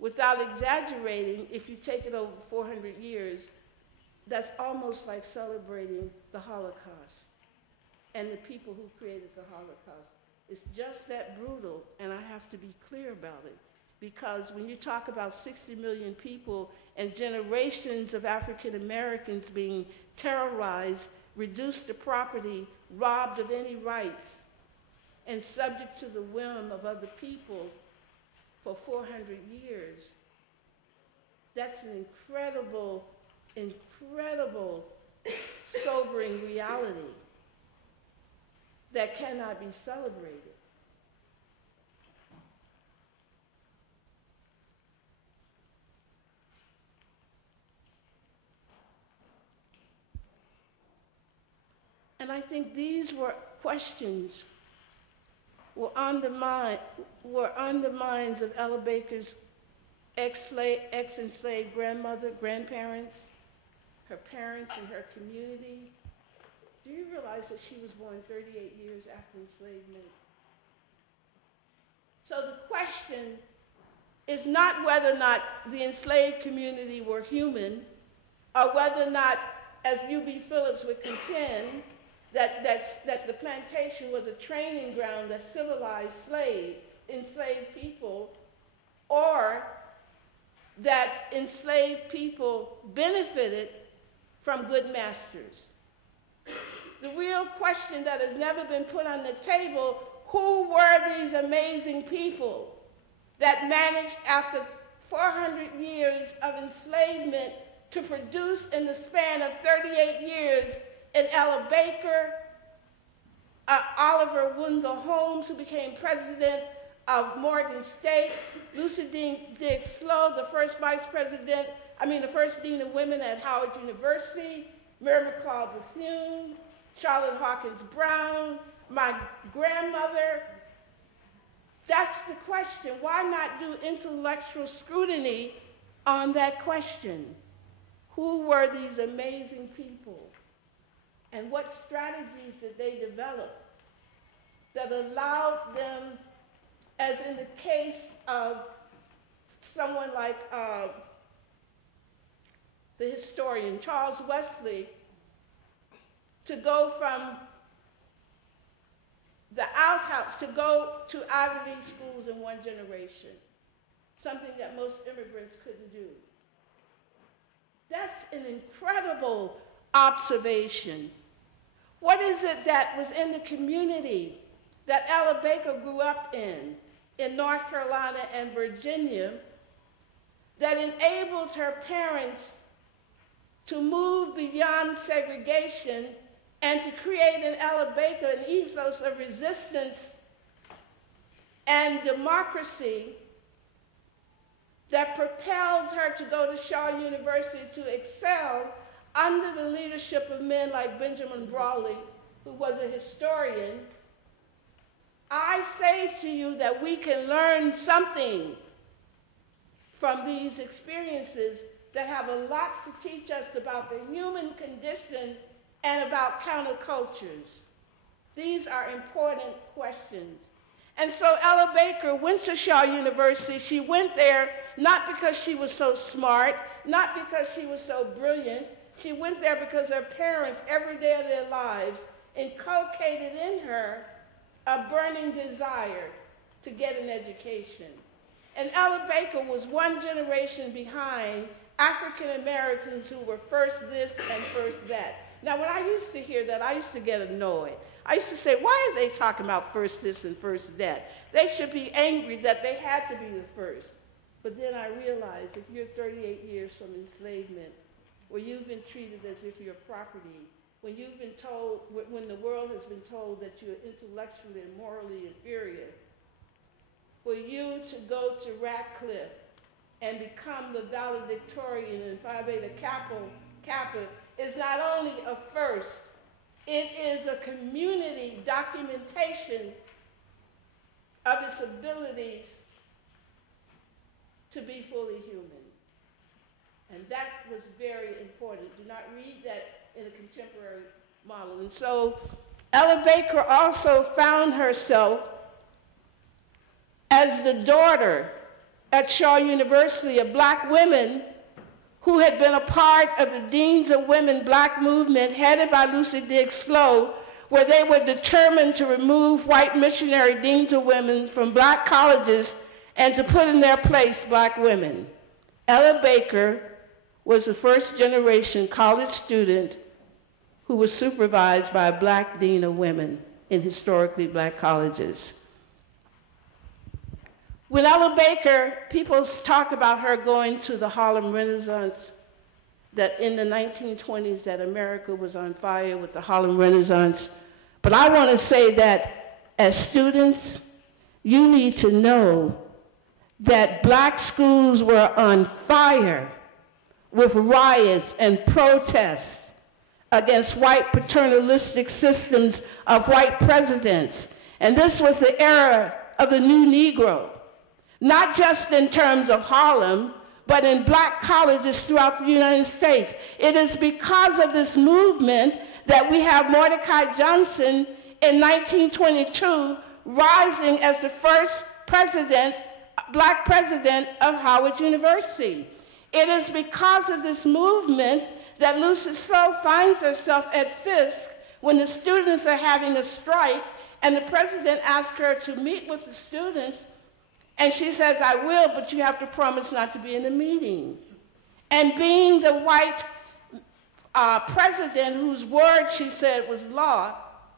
without exaggerating, if you take it over 400 years, that's almost like celebrating the Holocaust and the people who created the Holocaust. It's just that brutal, and I have to be clear about it. Because when you talk about 60 million people and generations of African Americans being terrorized, reduced to property, robbed of any rights, and subject to the whim of other people for 400 years, that's an incredible, incredible, sobering reality that cannot be celebrated. And I think these were questions were on the minds of Ella Baker's ex-enslaved grandmother, grandparents, her parents, and her community. Do you realize that she was born 38 years after enslavement? So the question is not whether or not the enslaved community were human, or whether or not, as U.B. Phillips would contend, that the plantation was a training ground that civilized enslaved people, or that enslaved people benefited from good masters. The real question that has never been put on the table, who were these amazing people that managed, after 400 years of enslavement, to produce in the span of 38 years an Ella Baker, Oliver Wendell Holmes, who became president of Morgan State, Lucy Diggs Slowe, the first the first dean of women at Howard University, Mary McLeod Bethune, Charlotte Hawkins Brown, my grandmother. That's the question. Why not do intellectual scrutiny on that question? Who were these amazing people? And what strategies did they develop that allowed them, as in the case of someone like the historian Charles Wesley, to go from the outhouse to go to Ivy League schools in one generation, something that most immigrants couldn't do. That's an incredible observation. What is it that was in the community that Ella Baker grew up in North Carolina and Virginia, that enabled her parents to move beyond segregation and to create in Ella Baker an ethos of resistance and democracy that propelled her to go to Shaw University to excel under the leadership of men like Benjamin Brawley, who was a historian? I say to you that we can learn something from these experiences that have a lot to teach us about the human condition and about countercultures. These are important questions. And so Ella Baker went to Shaw University. She went there not because she was so smart, not because she was so brilliant. She went there because her parents, every day of their lives, inculcated in her a burning desire to get an education. And Ella Baker was one generation behind African Americans who were first this and first that. Now, when I used to hear that, I used to get annoyed. I used to say, why are they talking about first this and first that? They should be angry that they had to be the first. But then I realized, if you're 38 years from enslavement, where you've been treated as if you're property, when you've been told, when the world has been told that you're intellectually and morally inferior, for you to go to Radcliffe and become the valedictorian and Phi Beta Kappa is not only a first, it is a community documentation of its abilities to be fully human. And that was very important. Do not read that in a contemporary model. And so Ella Baker also found herself as the daughter at Shaw University of black women who had been a part of the Deans of Women Black movement headed by Lucy Diggs Slowe, where they were determined to remove white missionary deans of women from black colleges and to put in their place black women. Ella Baker was the first generation college student who was supervised by a black dean of women in historically black colleges. When Ella Baker, people talk about her going to the Harlem Renaissance, that in the 1920s that America was on fire with the Harlem Renaissance. But I want to say that as students, you need to know that black schools were on fire with riots and protests against white paternalistic systems of white presidents. And this was the era of the new Negro, not just in terms of Harlem, but in black colleges throughout the United States. It is because of this movement that we have Mordecai Johnson in 1922 rising as the first president, black president of Howard University. It is because of this movement that Lucy Slowe finds herself at Fisk when the students are having a strike and the president asks her to meet with the students, and she says, I will, but you have to promise not to be in the meeting. And being the white president whose word she said was law,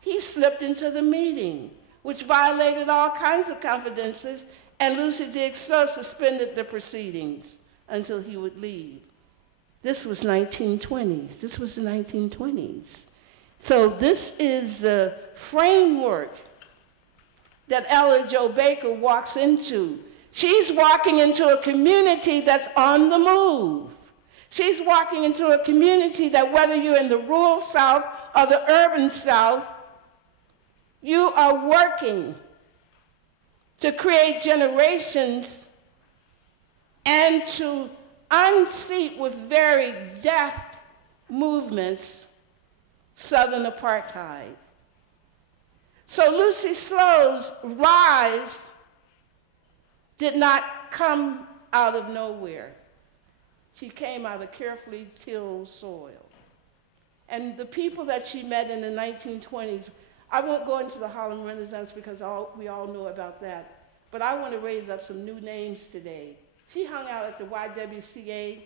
he slipped into the meeting, which violated all kinds of confidences, and Lucy Diggs Slowe suspended the proceedings until he would leave. This was 1920s. This was the 1920s. So this is the framework that Ella Jo Baker walks into. She's walking into a community that's on the move. She's walking into a community that whether you're in the rural South or the urban South, you are working to create generations and to unseat with very deft movements Southern apartheid. So Lucy Slowe's rise did not come out of nowhere. She came out of carefully tilled soil. And the people that she met in the 1920s, I won't go into the Harlem Renaissance because we all know about that, but I want to raise up some new names today. She hung out at the YWCA,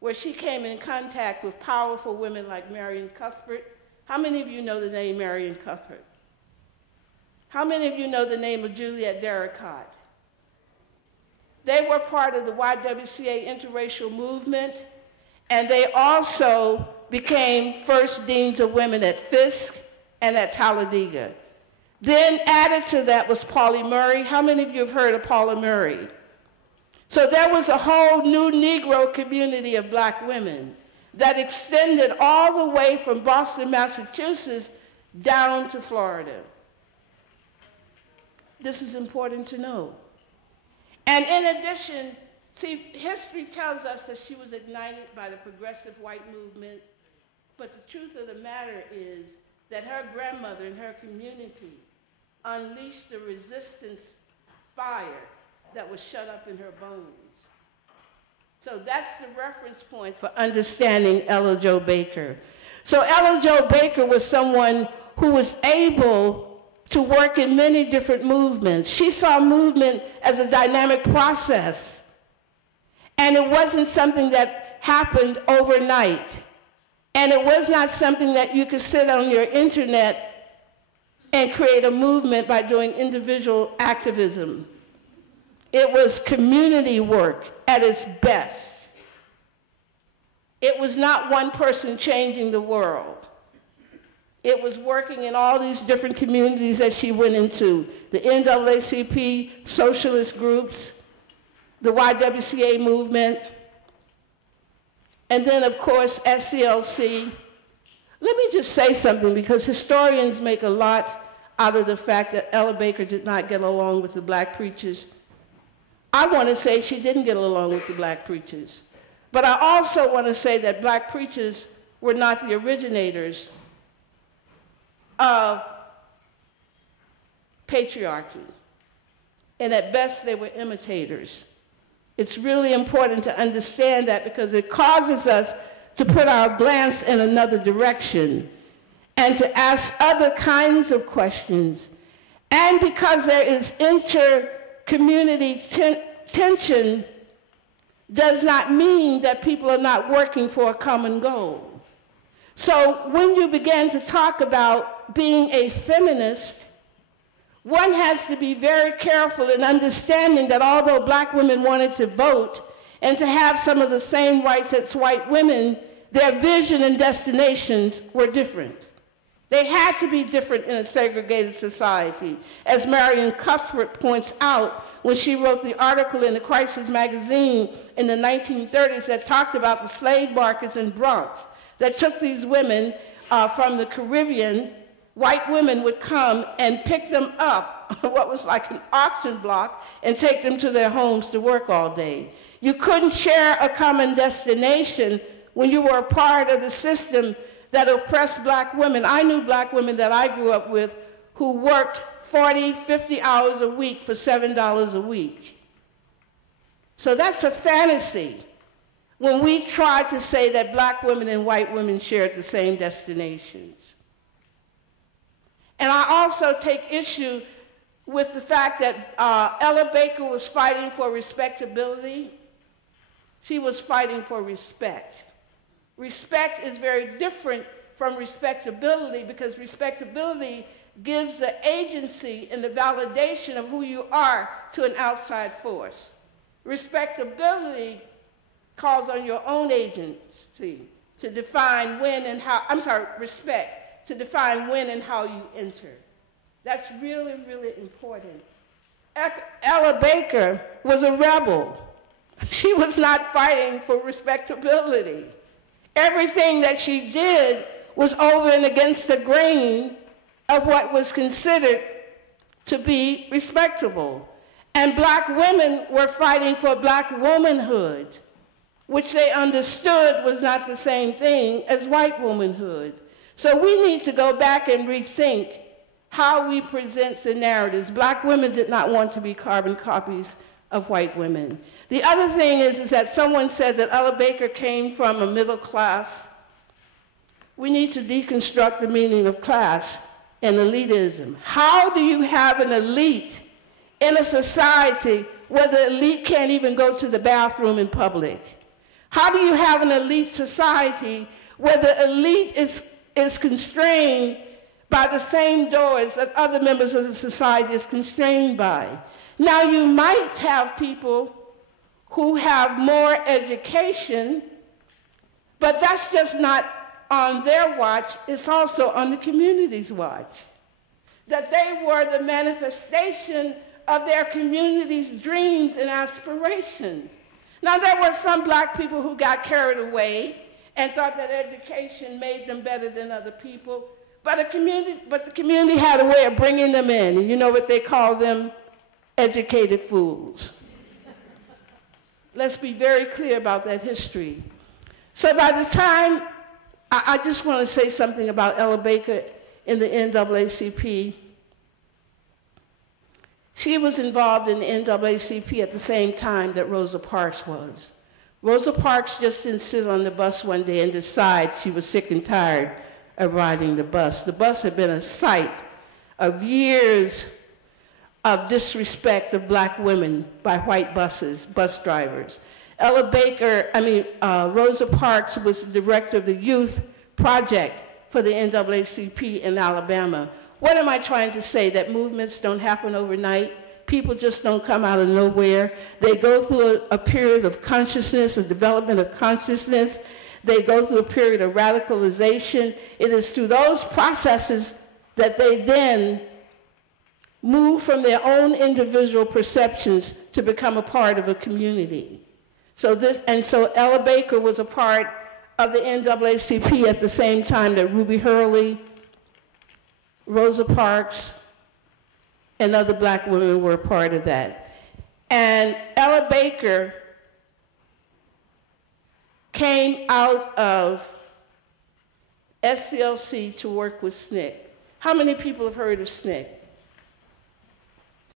where she came in contact with powerful women like Marion Cuthbert. How many of you know the name Marion Cuthbert? How many of you know the name of Juliet Derricott? They were part of the YWCA interracial movement, and they also became first deans of women at Fisk and at Talladega. Then added to that was Pauli Murray. How many of you have heard of Paula Murray? So there was a whole new Negro community of black women that extended all the way from Boston, Massachusetts, down to Florida. This is important to know. And in addition, see, history tells us that she was ignited by the progressive white movement, but the truth of the matter is that her grandmother and her community unleashed the resistance fire that was shut up in her bones. So that's the reference point for understanding Ella Jo Baker. So Ella Jo Baker was someone who was able to work in many different movements. She saw movement as a dynamic process, and it wasn't something that happened overnight. And it was not something that you could sit on your internet and create a movement by doing individual activism. It was community work at its best. It was not one person changing the world. It was working in all these different communities that she went into, the NAACP, socialist groups, the YWCA movement, and then, of course, SCLC. Let me just say something, because historians make a lot out of the fact that Ella Baker did not get along with the black preachers. I want to say she didn't get along with the black preachers. But I also want to say that black preachers were not the originators of patriarchy. And at best, they were imitators. It's really important to understand that because it causes us to put our glance in another direction and to ask other kinds of questions. And because there is inter-community tension does not mean that people are not working for a common goal. So when you begin to talk about being a feminist, one has to be very careful in understanding that although black women wanted to vote and to have some of the same rights as white women, their vision and destinations were different. They had to be different in a segregated society, as Marion Cuthbert points out when she wrote the article in the Crisis magazine in the 1930s that talked about the slave markets in Bronx that took these women from the Caribbean. White women would come and pick them up, what was like an auction block, and take them to their homes to work all day. You couldn't share a common destination when you were a part of the system that oppressed black women. I knew black women that I grew up with who worked 40, 50 hours a week for $7 a week. So that's a fantasy when we try to say that black women and white women shared the same destinations. And I also take issue with the fact that Ella Baker was fighting for respectability. She was fighting for respect. Respect is very different from respectability because respectability gives the agency and the validation of who you are to an outside force. Respectability calls on your own agency to define when and how, respect, to define when and how you enter. That's really, really important. Ella Baker was a rebel. She was not fighting for respectability. Everything that she did was over and against the grain of what was considered to be respectable. And black women were fighting for black womanhood, which they understood was not the same thing as white womanhood. So we need to go back and rethink how we present the narratives. Black women did not want to be carbon copies of white women. The other thing is that someone said that Ella Baker came from a middle class. We need to deconstruct the meaning of class and elitism. How do you have an elite in a society where the elite can't even go to the bathroom in public? How do you have an elite society where the elite is constrained by the same doors that other members of the society is constrained by? Now, you might have people who have more education, but that's just not on their watch, it's also on the community's watch. That they were the manifestation of their community's dreams and aspirations. Now, there were some black people who got carried away and thought that education made them better than other people, but the community had a way of bringing them in, and you know what they call them? Educated fools. Let's be very clear about that history. So by the time, I just want to say something about Ella Baker in the NAACP. She was involved in the NAACP at the same time that Rosa Parks was. Rosa Parks just didn't sit on the bus one day and decide she was sick and tired of riding the bus. The bus had been a site of years of disrespect of black women by white bus drivers. Rosa Parks was the director of the youth project for the NAACP in Alabama. What am I trying to say? That movements don't happen overnight? People just don't come out of nowhere. They go through a period of consciousness, a development of consciousness. They go through a period of radicalization. It is through those processes that they then move from their own individual perceptions to become a part of a community. So Ella Baker was a part of the NAACP at the same time that Ruby Hurley, Rosa Parks, and other black women were a part of that. And Ella Baker came out of SCLC to work with SNCC. How many people have heard of SNCC?